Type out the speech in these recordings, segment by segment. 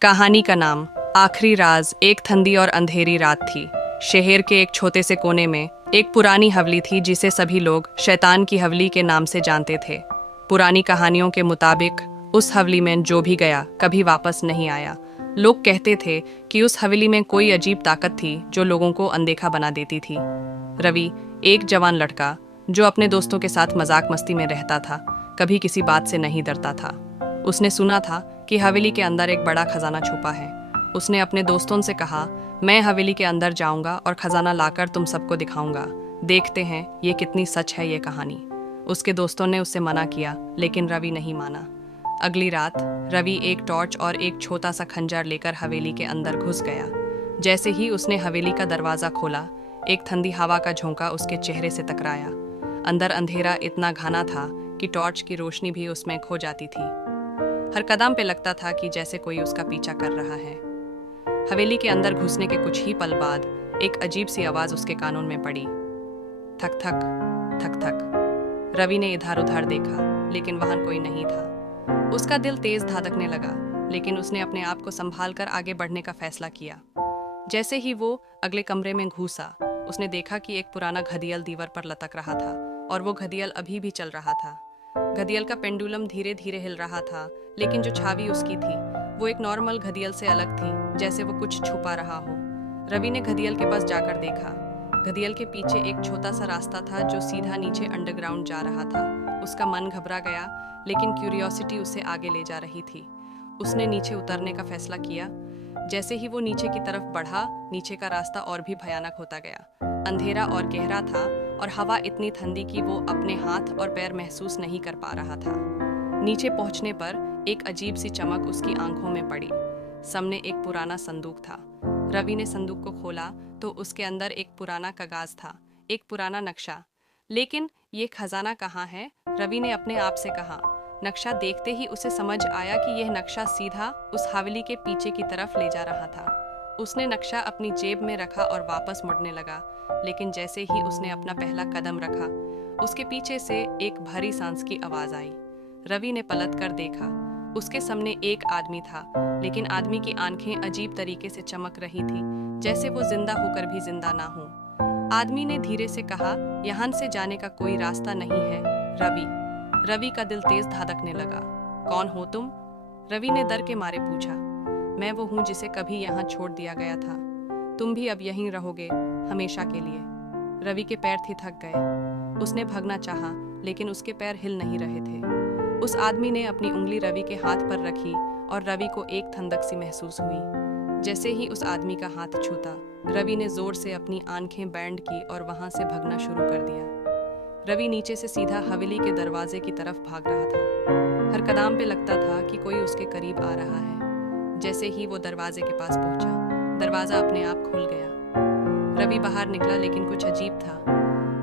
कहानी का नाम आखिरी राज। एक ठंडी और अंधेरी रात थी। शहर के एक छोटे से कोने में एक पुरानी हवेली थी जिसे सभी लोग शैतान की हवेली के नाम से जानते थे। पुरानी कहानियों के मुताबिक उस हवेली में जो भी गया कभी वापस नहीं आया। लोग कहते थे कि उस हवेली में कोई अजीब ताकत थी जो लोगों को अनदेखा बना देती थी। रवि, एक जवान लड़का जो अपने दोस्तों के साथ मजाक मस्ती में रहता था, कभी किसी बात से नहीं डरता था। उसने सुना था कि हवेली के अंदर एक बड़ा खजाना छुपा है। उसने अपने दोस्तों से कहा, मैं हवेली के अंदर जाऊंगा और खजाना लाकर तुम सबको दिखाऊंगा। देखते हैं ये कितनी सच है ये कहानी। उसके दोस्तों ने उससे मना किया, लेकिन रवि नहीं माना। अगली रात रवि एक टॉर्च और एक छोटा सा खंजर लेकर हवेली के अंदर घुस गया। जैसे ही उसने हवेली का दरवाजा खोला, एक ठंडी हवा का झोंका उसके चेहरे से टकराया। अंदर अंधेरा इतना घना था कि टॉर्च की रोशनी भी उसमें खो जाती थी। हर कदम पे लगता था कि जैसे कोई उसका पीछा कर रहा है। हवेली के अंदर घुसने के कुछ ही पल बाद एक अजीब सी आवाज उसके कानों में पड़ी। थक थक थक थक। रवि ने इधर उधर देखा, लेकिन वहां कोई नहीं था। उसका दिल तेज धड़कने लगा, लेकिन उसने अपने आप को संभाल कर आगे बढ़ने का फैसला किया। जैसे ही वो अगले कमरे में घुसा, उसने देखा कि एक पुराना घड़ियाल दीवार पर लटक रहा था और वो घड़ियाल अभी भी चल रहा था। घड़ियाल का पेंडुलम धीरे धीरे हिल रहा था, लेकिन जो छवि उसकी थी वो एक नॉर्मल घड़ियाल से अलग थी, जैसे वो कुछ छुपा रहा हो। रवि ने घड़ियाल के पास जाकर देखा। घड़ियाल के पीछे एक छोटा सा रास्ता था जो सीधा नीचे अंडरग्राउंड जा रहा था। उसका मन घबरा गया, लेकिन क्यूरियोसिटी उसे आगे ले जा रही थी। उसने नीचे उतरने का फैसला किया। जैसे ही वो नीचे की तरफ बढ़ा, नीचे का रास्ता और भी भयानक होता गया। अंधेरा और गहरा था और हवा इतनी ठंडी कि वो अपने हाथ और पैर महसूस नहीं कर पा रहा था। नीचे पहुंचने पर एक अजीब सी चमक उसकी आंखों में पड़ी। सामने एक पुराना संदूक था। रवि ने संदूक को खोला तो उसके अंदर एक पुराना कागज था, एक पुराना नक्शा। लेकिन ये खजाना कहाँ है? रवि ने अपने आप से कहा। नक्शा देखते ही उसे समझ आया कि यह नक्शा सीधा उस हवेली के पीछे की तरफ ले जा रहा था। उसने नक्शा अपनी जेब में रखा और वापस मुड़ने लगा, लेकिन जैसे ही उसने अपना पहला कदम रखा, उसके पीछे से एक भारी सांस की आवाज आई। रवि ने पलट कर देखा। उसके सामने एक आदमी था, लेकिन आदमी की आंखें अजीब तरीके से चमक रही थी, जैसे वो जिंदा होकर भी जिंदा ना हो। आदमी ने धीरे से कहा, यहाँ से जाने का कोई रास्ता नहीं है रवि। रवि का दिल तेज धड़कने लगा। कौन हो तुम? रवि ने डर के मारे पूछा। मैं वो हूँ जिसे कभी यहाँ छोड़ दिया गया था। तुम भी अब यहीं रहोगे हमेशा के लिए। रवि के पैर थिरक गए। उसने भागना चाहा, लेकिन उसके पैर हिल नहीं रहे थे। उस आदमी ने अपनी उंगली रवि के हाथ पर रखी और रवि को एक ठंडक सी महसूस हुई। जैसे ही उस आदमी का हाथ छूता, रवि ने जोर से अपनी आंखें बैंड की और वहां से भागना शुरू कर दिया। रवि नीचे से सीधा हवेली के दरवाजे की तरफ भाग रहा था। हर कदम पे लगता था कि कोई उसके करीब आ रहा है। जैसे ही वो दरवाजे के पास पहुंचा, दरवाजा अपने आप खुल गया। रवि बाहर निकला, लेकिन कुछ अजीब था।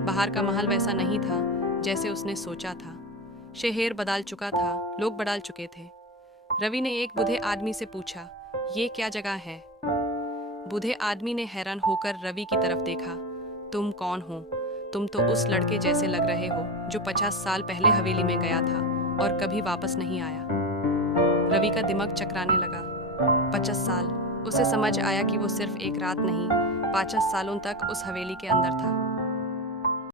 बाहर का माहौल वैसा नहीं था जैसे उसने सोचा था। शहर बदल चुका था, लोग बदल चुके थे। रवि ने एक बूढ़े आदमी से पूछा, ये क्या जगह है? बूढ़े आदमी ने हैरान होकर रवि की तरफ देखा। तुम कौन हो? तुम तो उस लड़के जैसे लग रहे हो जो 50 साल पहले हवेली में गया था और कभी वापस नहीं आया। रवि का दिमाग चकराने लगा। 50 साल। उसे समझ आया कि वो सिर्फ एक रात नहीं, 50 सालों तक उस हवेली के अंदर था।